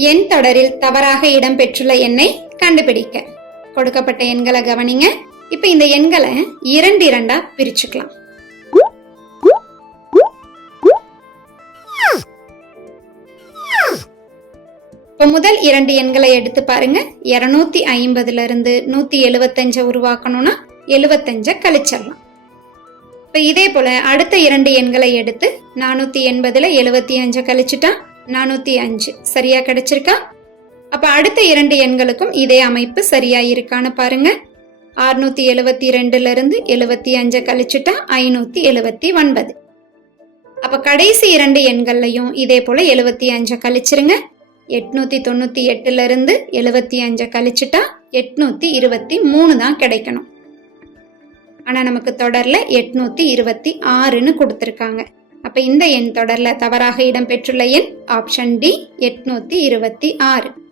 எண் தொடரில் தவறாக இடம்பெற்றுள்ள எண்ணை கண்டுபிடிக்க. கொடுக்கப்பட்ட எண்களை கவனிங்க. இப்ப இந்த எண்களை இரண்டு இரண்டா பிரிச்சுக்கலாம். இப்ப முதல் இரண்டு எண்களை எடுத்து பாருங்க. இருநூத்தி ஐம்பதுல இருந்து நூத்தி எழுவத்தஞ்ச உருவாக்கணும்னா எழுவத்தஞ்ச கழிச்சிடலாம். இப்ப இதே போல அடுத்த இரண்டு எண்களை எடுத்து நானூத்தி எண்பதுல எழுவத்தி அஞ்ச கழிச்சுட்டா நானூற்றி அஞ்சு. சரியா கிடைச்சிருக்கா? அப்போ அடுத்த இரண்டு எண்களுக்கும் இதே அமைப்பு சரியா இருக்கான்னு பாருங்க. ஆறுநூத்தி எழுவத்தி ரெண்டுல இருந்து எழுவத்தி அஞ்ச கழிச்சுட்டா ஐநூத்தி எழுவத்தி ஒன்பது. அப்ப கடைசி இரண்டு எண்கள்லையும் இதே போல எழுவத்தி அஞ்சு கழிச்சிருங்க. எட்நூத்தி தொண்ணூத்தி எட்டுல இருந்து எழுவத்தி அஞ்ச கழிச்சுட்டா எட்நூத்தி இருபத்தி மூணு தான் கிடைக்கணும். ஆனா நமக்கு தொடர்ல எட்நூத்தி இருபத்தி ஆறுன்னு கொடுத்துருக்காங்க. அப்ப இந்த எண் தொடர்ல தவறாக இடம்பெற்றுள்ள எண் ஆப்ஷன் டி எட்நூத்தி இருபத்தி ஆறு.